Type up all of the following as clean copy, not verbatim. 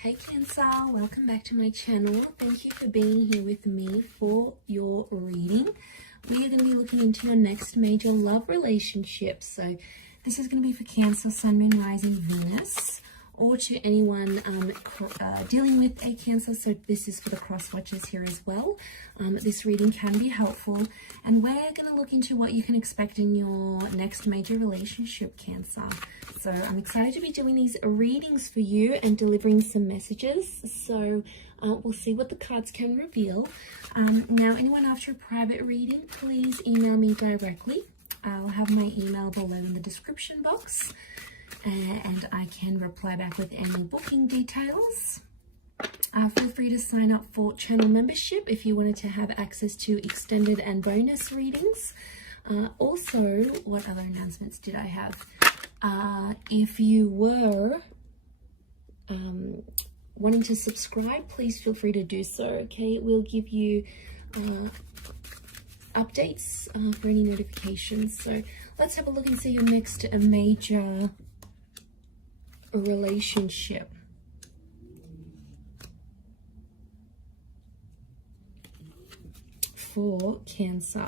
Hey Cancer, welcome back to my channel. Thank you for being here with me for your reading. We are going to be looking into your next major love relationship. So this is going to be for Cancer, Sun, Moon, Rising, Venus, or to anyone dealing with a Cancer. So this is for the cross watchers here as well. This reading can be helpful, and we're going to look into what you can expect in your next major relationship, Cancer. So I'm excited to be doing these readings for you and delivering some messages. So we'll see what the cards can reveal. Now, anyone after a private reading, please email me directly. I'll have my email below in the description box, and I can reply back with any booking details. Feel free to sign up for channel membership if you wanted to have access to extended and bonus readings. Also, what other announcements did I have? If you were wanting to subscribe, please feel free to do so. Okay, we'll give you updates for any notifications. So let's have a look and see your next major relationship. For Cancer.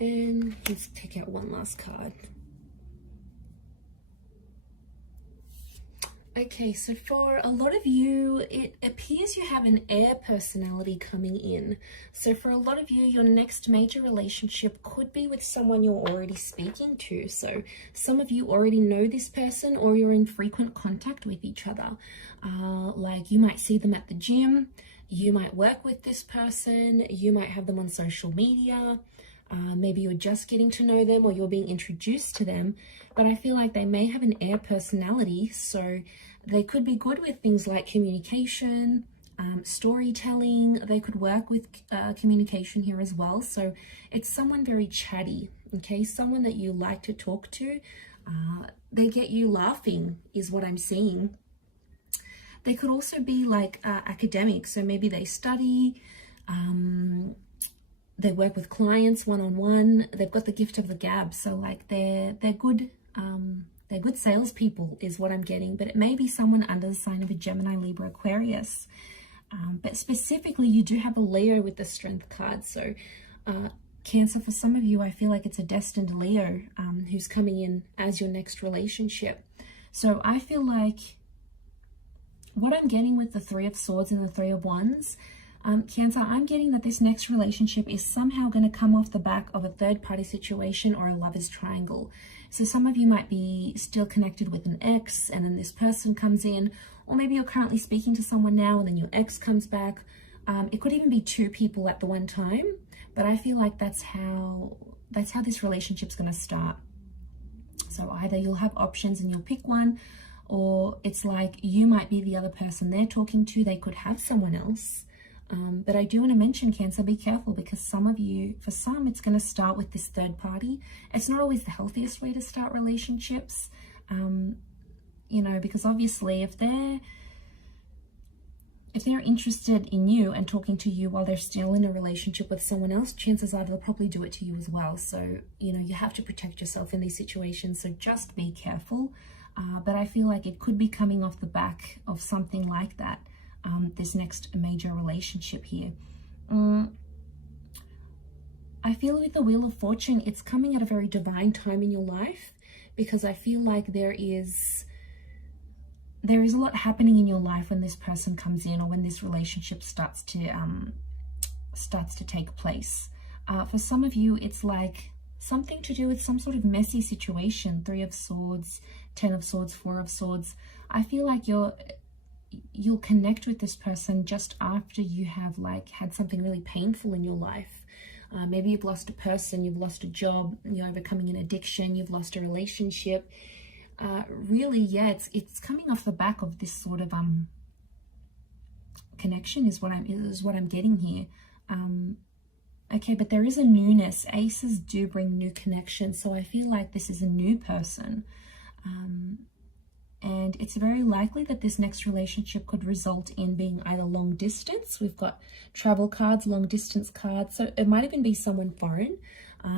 And let's take out one last card. Okay, so for a lot of you, it appears you have an air personality coming in. So for a lot of you, your next major relationship could be with someone you're already speaking to. So some of you already know this person, or you're in frequent contact with each other. Like you might see them at the gym, you might work with this person, you might have them on social media. Maybe you're just getting to know them, or you're being introduced to them, but I feel like they may have an air personality, so they could be good with things like communication, storytelling. They could work with communication here as well. So it's someone very chatty, okay? Someone that you like to talk to. They get you laughing is what I'm seeing. They could also be like academic, so maybe they study, they work with clients one-on-one. They've got the gift of the gab, so like they're good salespeople is what I'm getting. But it may be someone under the sign of a Gemini, Libra, Aquarius. But specifically, you do have a Leo with the Strength card. So Cancer, for some of you, I feel like it's a destined Leo who's coming in as your next relationship. So I feel like what I'm getting with the Three of Swords and the Three of Wands, Cancer, I'm getting that this next relationship is somehow going to come off the back of a third-party situation or a lover's triangle. So some of you might be still connected with an ex, and then this person comes in, or maybe you're currently speaking to someone now and then your ex comes back. It could even be two people at the one time, but I feel like that's how this relationship's going to start. So either you'll have options and you'll pick one, or it's like you might be the other person they're talking to. They could have someone else. But I do want to mention, Cancer, be careful, because some of you, for some, it's going to start with this third party. It's not always the healthiest way to start relationships, you know, because obviously if they're interested in you and talking to you while they're still in a relationship with someone else, chances are they'll probably do it to you as well. So, you know, you have to protect yourself in these situations. So just be careful. But I feel like it could be coming off the back of something like that. This next major relationship here. I feel with the Wheel of Fortune, it's coming at a very divine time in your life, because I feel like there is a lot happening in your life when this person comes in, or when this relationship starts to take place. For some of you, it's like something to do with some sort of messy situation. Three of Swords, Ten of Swords, Four of Swords. I feel like you'll connect with this person just after you have like had something really painful in your life. Maybe you've lost a person, you've lost a job, you're overcoming an addiction, you've lost a relationship. Really, yeah, it's coming off the back of this sort of connection is what I'm getting here. Okay, but there is a newness. Aces do bring new connections, so I feel like this is a new person. And it's very likely that this next relationship could result in being either long distance. We've got travel cards, long distance cards. So it might even be someone foreign.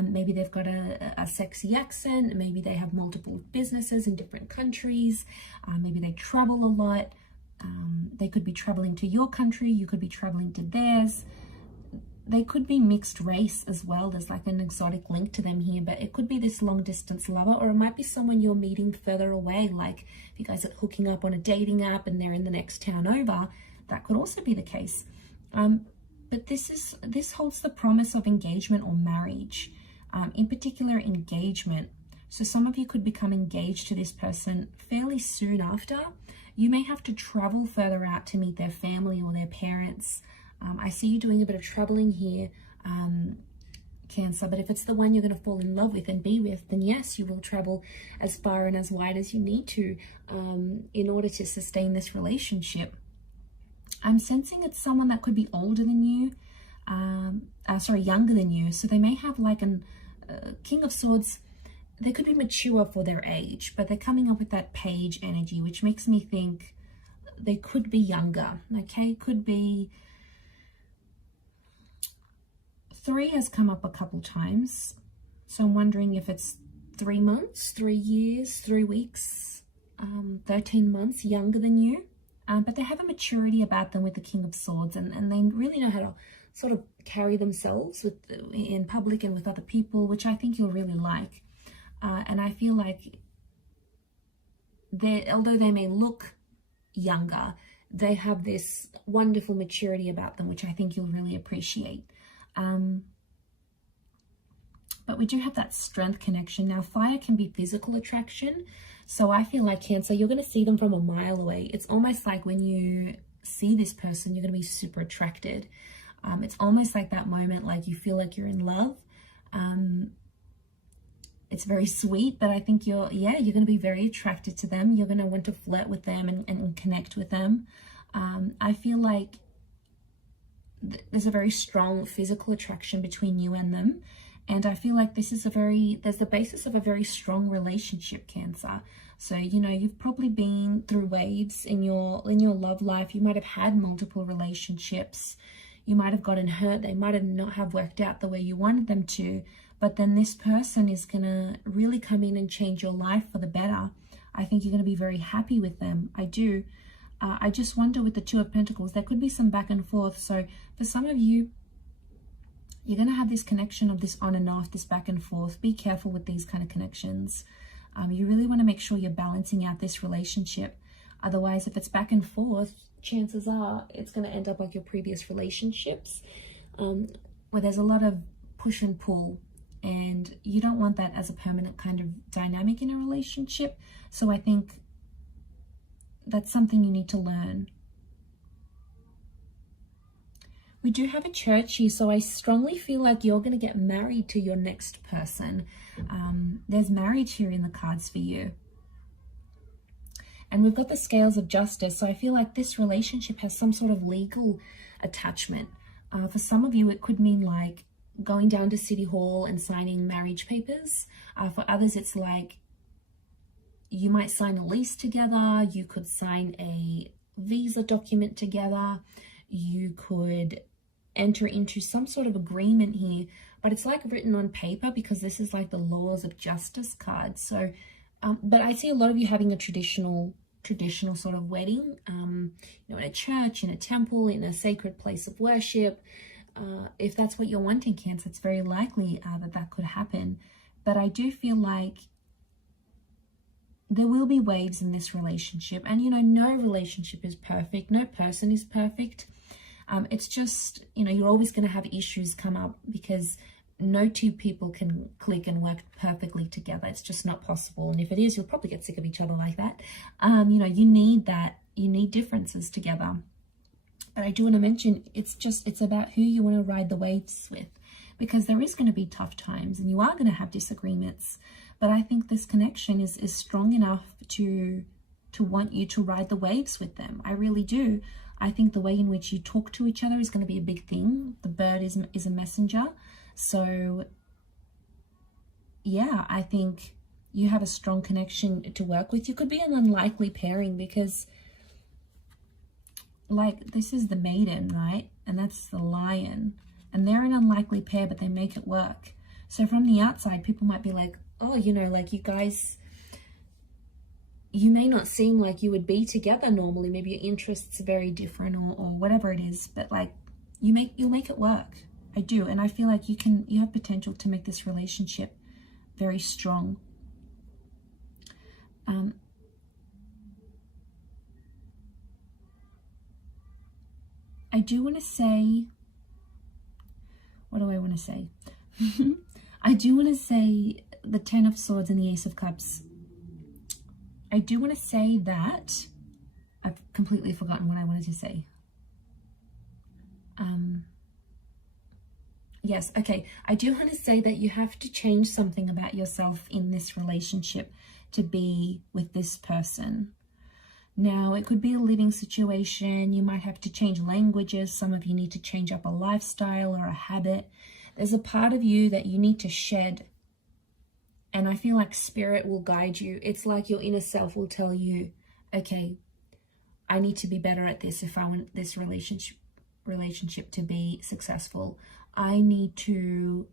Maybe they've got a sexy accent. Maybe they have multiple businesses in different countries. Maybe they travel a lot. They could be traveling to your country. You could be traveling to theirs. They could be mixed race as well. There's like an exotic link to them here, but it could be this long distance lover, or it might be someone you're meeting further away. Like if you guys are hooking up on a dating app and they're in the next town over, that could also be the case. But this holds the promise of engagement or marriage, in particular engagement. So some of you could become engaged to this person fairly soon after. You may have to travel further out to meet their family or their parents. I see you doing a bit of traveling here, Cancer, but if it's the one you're going to fall in love with and be with, then yes, you will travel as far and as wide as you need to in order to sustain this relationship. I'm sensing it's someone that could be older than you, younger than you. So they may have like an King of Swords. They could be mature for their age, but they're coming up with that page energy, which makes me think they could be younger, okay? Could be... 3 has come up a couple times, so I'm wondering if it's 3 months, 3 years, 3 weeks, 13 months younger than you. But they have a maturity about them with the King of Swords, and they really know how to sort of carry themselves in public and with other people, which I think you'll really like. And I feel like although they may look younger, they have this wonderful maturity about them, which I think you'll really appreciate. But we do have that strength connection. Now, fire can be physical attraction. So I feel like Cancer, you're going to see them from a mile away. It's almost like when you see this person, you're going to be super attracted. It's almost like that moment, like you feel like you're in love. It's very sweet, but I think you're going to be very attracted to them. You're going to want to flirt with them and connect with them. I feel like there's a very strong physical attraction between you and them. And I feel like this is there's the basis of a very strong relationship, Cancer. So, you know, you've probably been through waves in your love life. You might have had multiple relationships. You might have gotten hurt. They might have not have worked out the way you wanted them to. But then this person is going to really come in and change your life for the better. I think you're going to be very happy with them. I do. I just wonder with the Two of Pentacles, there could be some back and forth. So for some of you, you're going to have this connection of this on and off, this back and forth. Be careful with these kind of connections. You really want to make sure you're balancing out this relationship. Otherwise, if it's back and forth, chances are it's going to end up like your previous relationships, where there's a lot of push and pull. And you don't want that as a permanent kind of dynamic in a relationship. So I think that's something you need to learn. We do have a Church here, so I strongly feel like you're going to get married to your next person. There's marriage here in the cards for you. And we've got the Scales of Justice, so I feel like this relationship has some sort of legal attachment. For some of you, it could mean like going down to City Hall and signing marriage papers. For others, it's like you might sign a lease together. You could sign a visa document together. You could enter into some sort of agreement here, but it's like written on paper because this is like the Laws of Justice card. So, but I see a lot of you having a traditional sort of wedding, you know, in a church, in a temple, in a sacred place of worship. If that's what you're wanting, Cancer, it's very likely that could happen. But I do feel like there will be waves in this relationship. And, you know, no relationship is perfect. No person is perfect. It's just, you know, you're always going to have issues come up because no two people can click and work perfectly together. It's just not possible. And if it is, you'll probably get sick of each other like that. You know, you need that. You need differences together. But I do want to mention, it's about who you want to ride the waves with, because there is going to be tough times and you are going to have disagreements. But I think this connection is strong enough to want you to ride the waves with them. I really do. I think the way in which you talk to each other is going to be a big thing. The bird is a messenger. So yeah, I think you have a strong connection to work with. You could be an unlikely pairing because, like, this is the maiden, right? And that's the lion. And they're an unlikely pair, but they make it work. So from the outside, people might be like, oh, you know, like, you guys, you may not seem like you would be together normally. Maybe your interests are very different or whatever it is. But, like, you'll make it work. I do. And I feel like you have potential to make this relationship very strong. I do want to say, what do I want to say? I do want to say the Ten of Swords and the Ace of Cups. I do want to say that I've completely forgotten what I wanted to say. Yes, okay. I do want to say that you have to change something about yourself in this relationship to be with this person. Now, it could be a living situation. You might have to change languages. Some of you need to change up a lifestyle or a habit. There's a part of you that you need to shed. And I feel like spirit will guide you. It's like your inner self will tell you, okay, I need to be better at this if I want this relationship to be successful. I need to,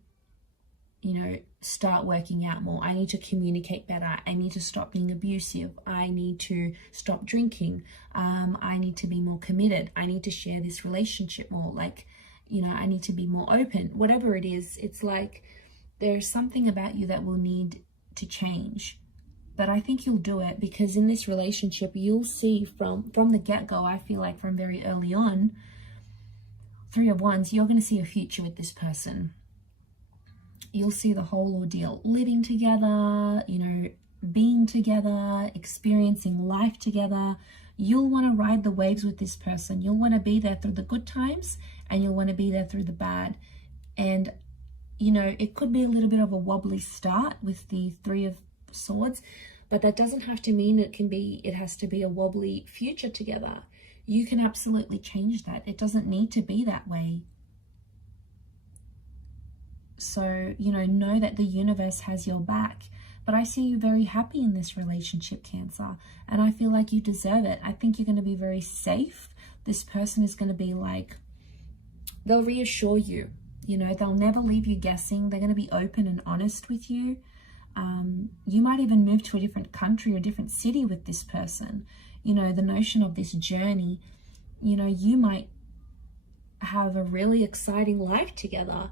you know, start working out more. I need to communicate better. I need to stop being abusive. I need to stop drinking. I need to be more committed. I need to share this relationship more. Like, you know, I need to be more open. Whatever it is, it's like there's something about you that will need to change. But I think you'll do it, because in this relationship, you'll see from the get-go, I feel like from very early on, Three of Wands, you're going to see a future with this person. You'll see the whole ordeal, living together, you know, being together, experiencing life together. You'll want to ride the waves with this person. You'll want to be there through the good times, and you'll want to be there through the bad. And, you know, it could be a little bit of a wobbly start with the Three of Swords, but that doesn't have to mean it has to be a wobbly future together. You can absolutely change that. It doesn't need to be that way. So, you know that the universe has your back. But I see you very happy in this relationship, Cancer. And I feel like you deserve it. I think you're going to be very safe. This person is going to be like, they'll reassure you. You know, they'll never leave you guessing. They're going to be open and honest with you. You might even move to a different country or a different city with this person. You know, the notion of this journey, you know, you might have a really exciting life together.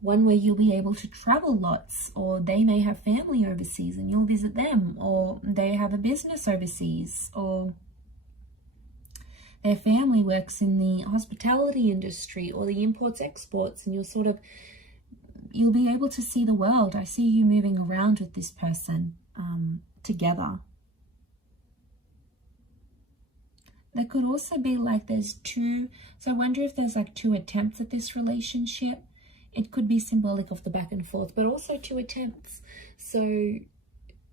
One where you'll be able to travel lots, or they may have family overseas and you'll visit them, or they have a business overseas, or their family works in the hospitality industry or the imports exports, and you'll be able to see the world. I see you moving around with this person together. There could also be like there's two, so I wonder if there's like two attempts at this relationship. It could be symbolic of the back and forth, but also two attempts. So, you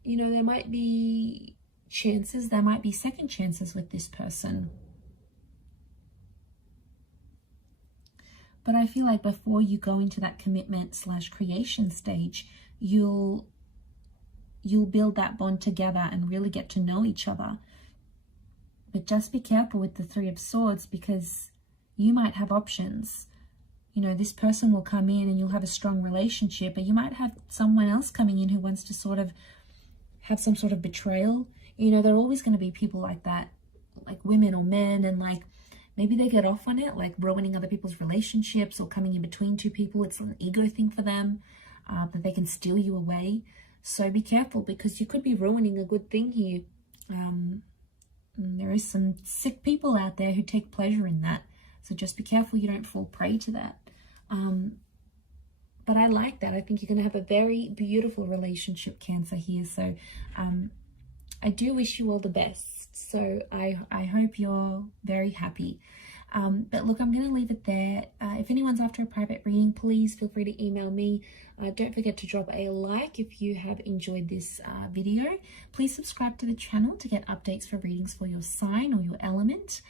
know, there might be chances, there might be second chances with this person. But I feel like before you go into that commitment / creation stage, you'll build that bond together and really get to know each other. But just be careful with the Three of Swords, because you might have options. You know, this person will come in and you'll have a strong relationship, but you might have someone else coming in who wants to sort of have some sort of betrayal. You know, there are always going to be people like that, like women or men, and like maybe they get off on it, like ruining other people's relationships or coming in between two people. It's an ego thing for them, that they can steal you away. So be careful, because you could be ruining a good thing here. There is some sick people out there who take pleasure in that. So just be careful you don't fall prey to that. But I like that. I think you're going to have a very beautiful relationship, Cancer, here. So I do wish you all the best. So I hope you're very happy. But look, I'm going to leave it there. If anyone's after a private reading, please feel free to email me. Don't forget to drop a like if you have enjoyed this video. Please subscribe to the channel to get updates for readings for your sign or your element.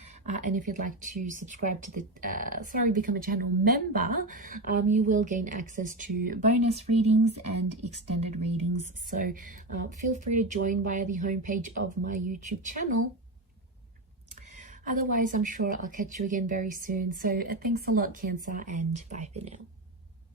And if you'd like to subscribe to the, become a channel member, you will gain access to bonus readings and extended readings. So feel free to join via the homepage of my YouTube channel. Otherwise, I'm sure I'll catch you again very soon. So thanks a lot, Cancer, and bye for now.